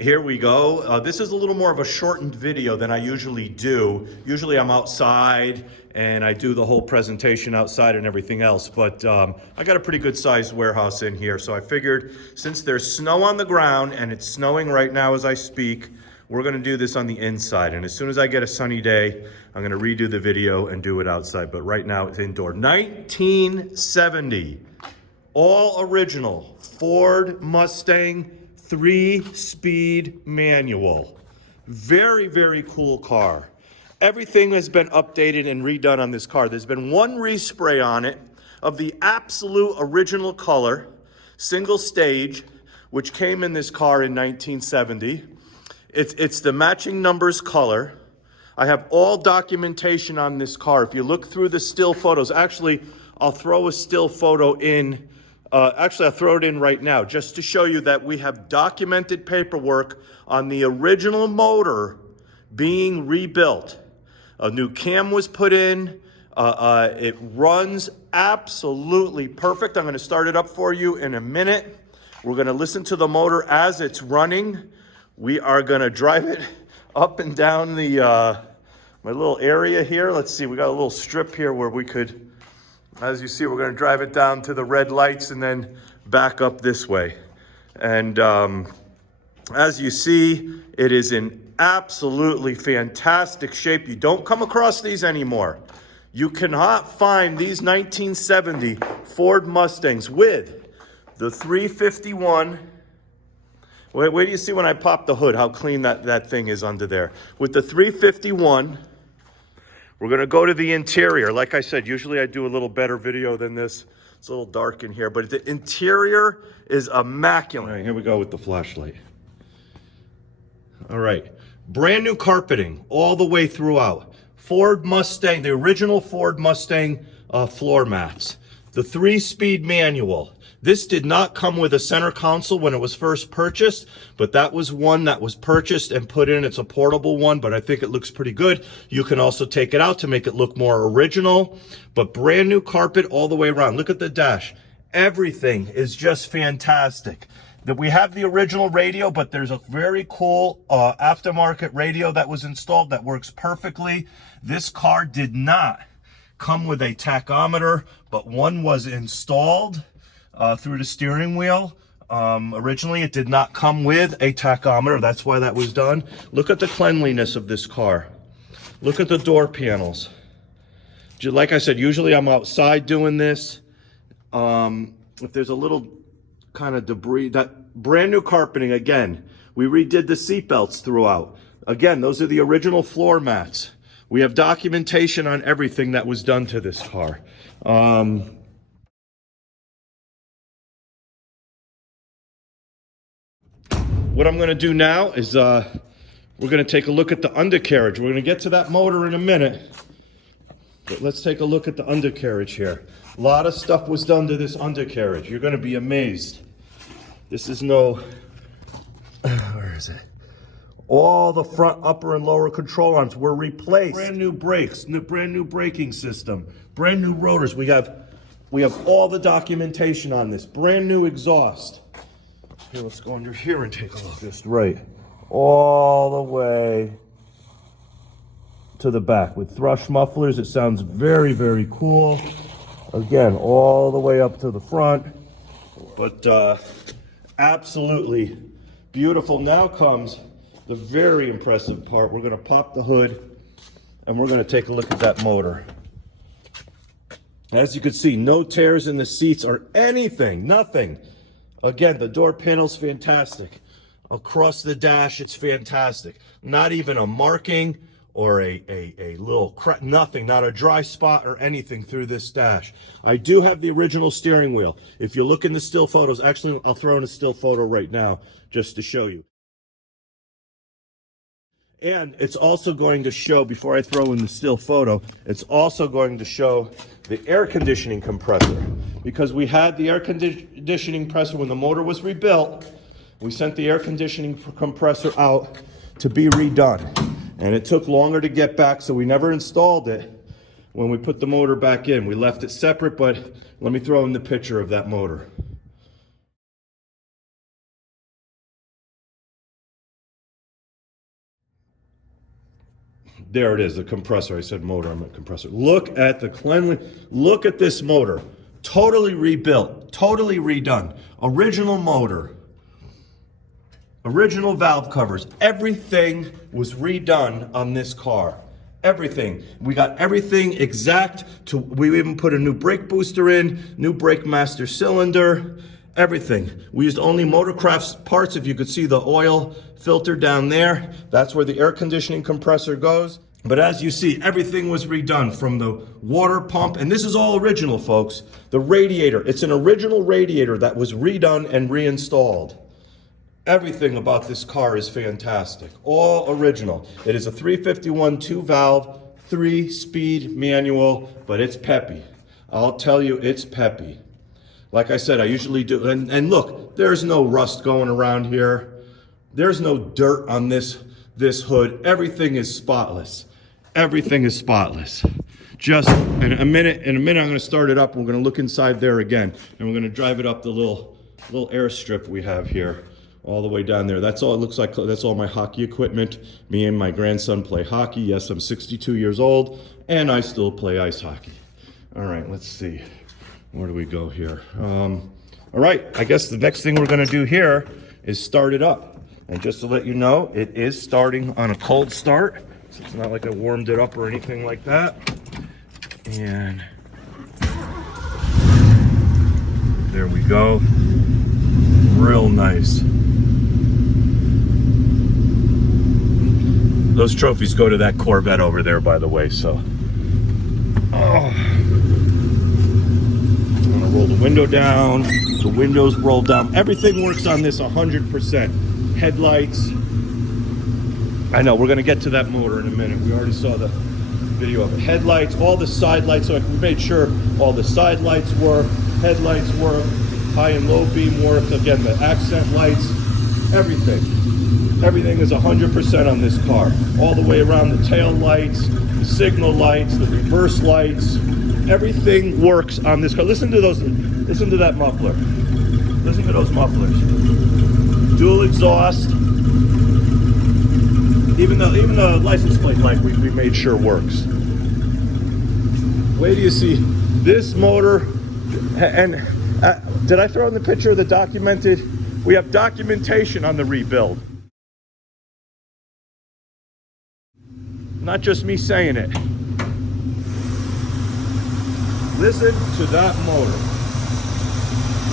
Here we go. This is a little more of a shortened video than I usually do. Usually I'm outside and I do the whole presentation outside and everything else, but I got a pretty good sized warehouse in here. So I figured since there's snow on the ground and it's snowing right now as I speak, we're gonna do this on the inside. And as soon as I get a sunny day, I'm gonna redo the video and do it outside. But right now it's indoor. 1970, all original Ford Mustang 3-speed manual. Very, very cool car. Everything has been updated and redone on this car. There's been one respray on it of the absolute original color, single stage, which came in this car in 1970. It's the matching numbers color. I have all documentation on this car. If you look through the still photos, actually, I'll throw a still photo in. Actually, I'll throw it in right now just to show you that we have documented paperwork on the original motor being rebuilt. A new cam was put in. It runs absolutely perfect. I'm going to start it up for you in a minute. We're going to listen to the motor as it's running. We are going to drive it up and down the my little area here. Let's see, we got a little strip here where we could, as you see, we're going to drive it down to the red lights and then back up this way. And as you see, it is in absolutely fantastic shape. You don't come across these anymore. You cannot find these 1970 Ford Mustangs with the 351. Wait do you see when I pop the hood, how clean that thing is under there. With the 351, we're gonna go to the interior. Like I said, usually I do a little better video than this. It's a little dark in here, but the interior is immaculate. All right, here we go with the flashlight. All right, brand new carpeting all the way throughout. Ford Mustang, the original Ford Mustang floor mats. The 3-speed manual. This did not come with a center console when it was first purchased, but that was one that was purchased and put in. It's a portable one, but I think it looks pretty good. You can also take it out to make it look more original, but brand new carpet all the way around. Look at the dash. Everything is just fantastic. We have the original radio, but there's a very cool aftermarket radio that was installed that works perfectly. This car did not come with a tachometer, but one was installed through the steering wheel. Originally, it did not come with a tachometer. That's why that was done. Look at the cleanliness of this car. Look at the door panels. Like I said, usually I'm outside doing this. If there's a little kind of debris, that brand new carpeting, again, we redid the seat belts throughout. Again, those are the original floor mats. We have documentation on everything that was done to this car. What I'm going to do now is we're going to take a look at the undercarriage. We're going to get to that motor in a minute, but let's take a look at the undercarriage here. A lot of stuff was done to this undercarriage. You're going to be amazed. This is no, where is it? All the front, upper, and lower control arms were replaced. Brand new brakes, brand new braking system, brand new rotors. We have all the documentation on this. Brand new exhaust. Here, let's go under here and take a look. Just right, all the way to the back with thrush mufflers. It sounds very, very cool. Again, all the way up to the front, but absolutely beautiful. Now comes the very impressive part. We're going to pop the hood and we're going to take a look at that motor. As you can see, no tears in the seats or anything, nothing. Again, the door panel's fantastic. Across the dash, it's fantastic. Not even a marking or a little crack, nothing, not a dry spot or anything through this dash. I do have the original steering wheel. If you look in the still photos, actually, I'll throw in a still photo right now just to show you. And it's also going to show, before I throw in the still photo, it's also going to show the air conditioning compressor. Because we had the air conditioning compressor when the motor was rebuilt, we sent the air conditioning compressor out to be redone. And it took longer to get back, so we never installed it when we put the motor back in. We left it separate, but let me throw in the picture of that motor. There it is, the compressor. I said motor, I meant compressor. Look at the cleanliness. Look at this motor. Totally rebuilt, totally redone. Original motor. Original valve covers. Everything was redone on this car. Everything. We got everything exact to, we even put a new brake booster in, new brake master cylinder, everything. We used only Motorcraft's parts. If you could see the oil filter down there, that's where the air conditioning compressor goes. But as you see, everything was redone from the water pump, and this is all original, folks. The radiator, it's an original radiator that was redone and reinstalled. Everything about this car is fantastic, all original. It is a 351 2-valve, 3-speed manual, but it's peppy. I'll tell you, it's peppy. Like I said, I usually do, and look, there's no rust going around here. There's no dirt on this hood. Everything is spotless. Everything is spotless. Just in a minute, I'm gonna start it up. We're gonna look inside there again, and we're gonna drive it up the little airstrip we have here, all the way down there. That's all it looks like. That's all my hockey equipment. Me and my grandson play hockey. Yes, I'm 62 years old, and I still play ice hockey. All right, let's see. Where do we go here? All right, I guess the next thing we're gonna do here is start it up. And just to let you know, it is starting on a cold start. So it's not like I warmed it up or anything like that. And there we go. Real nice. Those trophies go to that Corvette over there, by the way, so. I'm gonna roll the window down. The windows roll down. Everything works on this 100%. Headlights. I know, we're gonna get to that motor in a minute. We already saw the video of it. Headlights, all the side lights, so we made sure all the side lights work, headlights work, high and low beam work, again, the accent lights, everything. Everything is 100% on this car. All the way around the tail lights, the signal lights, the reverse lights, everything works on this car. Listen to that muffler. Listen to those mufflers. Dual exhaust. Even the license plate light we made sure works. Wait till you see this motor. And did I throw in the picture of the documented? We have documentation on the rebuild. Not just me saying it. Listen to that motor.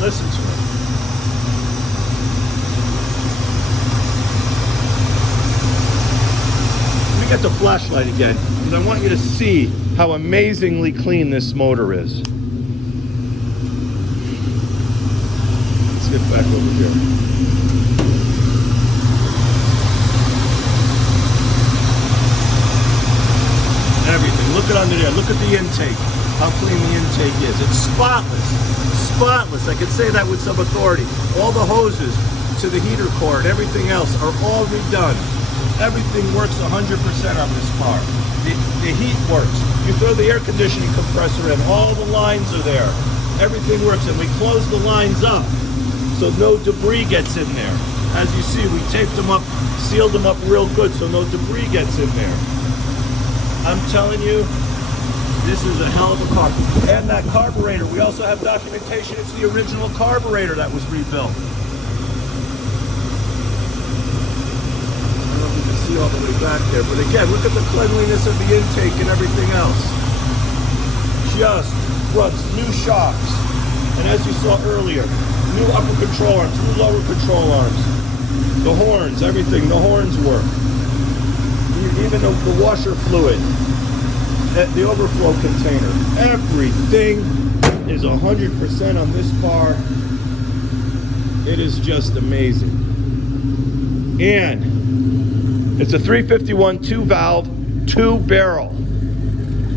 Listen to it. Let me get the flashlight again, because I want you to see how amazingly clean this motor is. Let's get back over here. Everything. Look at under there. Look at the intake. How clean the intake is. It's spotless. Spotless. I can say that with some authority. All the hoses to the heater cord, everything else are all redone. Everything works 100% on this car. The heat works. You throw the air conditioning compressor in, all the lines are there. Everything works, and we close the lines up so no debris gets in there. As you see, we taped them up, sealed them up real good so no debris gets in there. I'm telling you, this is a hell of a car. And that carburetor, we also have documentation. It's the original carburetor that was rebuilt. I don't know if you can see all the way back there, but again, look at the cleanliness of the intake and everything else. Just runs new shocks. And as you saw earlier, new upper control arms, new lower control arms. The horns, everything, the horns work. Even the washer fluid, the overflow container, everything is 100% on this car. It is just amazing. And it's a 351 2-valve, 2-barrel.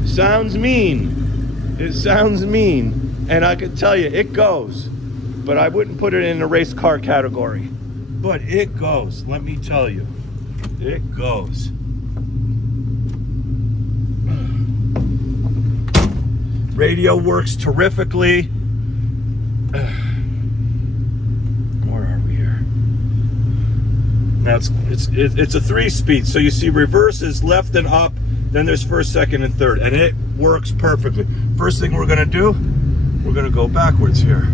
Sounds mean. It sounds mean. And I can tell you, it goes. But I wouldn't put it in the race car category. But it goes, let me tell you. It goes. Radio works terrifically. Where are we here? Now it's a 3-speed, so you see reverse is left and up, then there's first, second, and third, and it works perfectly. First thing we're gonna do, we're gonna go backwards here.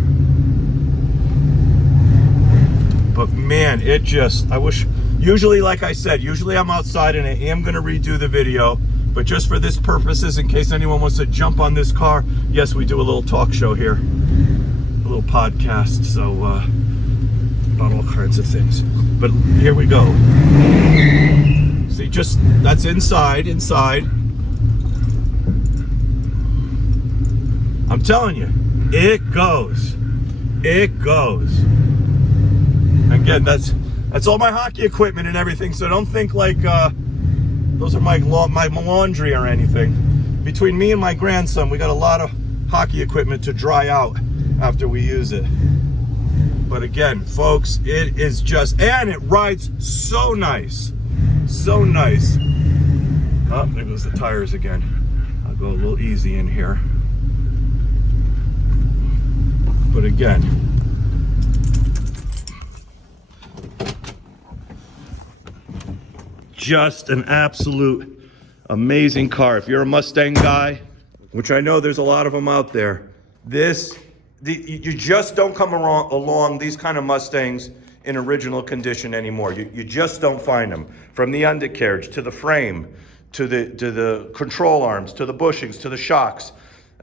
But man, it just, I wish, usually like I said, usually I'm outside and I am gonna redo the video, but just for this purposes, in case anyone wants to jump on this car, yes, we do a little talk show here, a little podcast, so about all kinds of things. But here we go. See, just, that's inside. I'm telling you, it goes. Again, that's all my hockey equipment and everything, so don't think like those are my laundry or anything. Between me and my grandson, we got a lot of hockey equipment to dry out after we use it. But again, folks, it is just, and it rides so nice. So nice. Oh, there goes the tires again. I'll go a little easy in here. But again, just an absolute amazing car. If you're a Mustang guy, which I know there's a lot of them out there, you just don't come along these kind of Mustangs in original condition anymore. You just don't find them. From the undercarriage to the frame, to the control arms, to the bushings, to the shocks.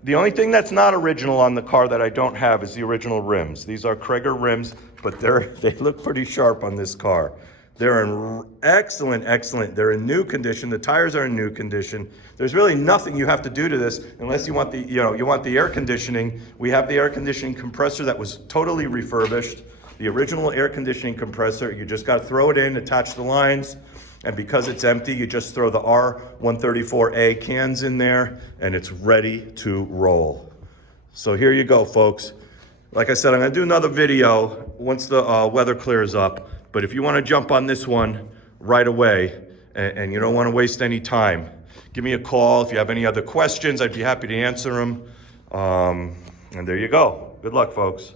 The only thing that's not original on the car that I don't have is the original rims. These are Krager rims, but they look pretty sharp on this car. They're in excellent. They're in new condition. The tires are in new condition. There's really nothing you have to do to this unless you want the air conditioning. We have the air conditioning compressor that was totally refurbished. The original air conditioning compressor, you just got to throw it in, attach the lines, and because it's empty, you just throw the R134A cans in there, and it's ready to roll. So here you go, folks. Like I said, I'm gonna do another video once the weather clears up, but if you wanna jump on this one right away, and you don't wanna waste any time, give me a call. If you have any other questions, I'd be happy to answer them. And there you go. Good luck, folks.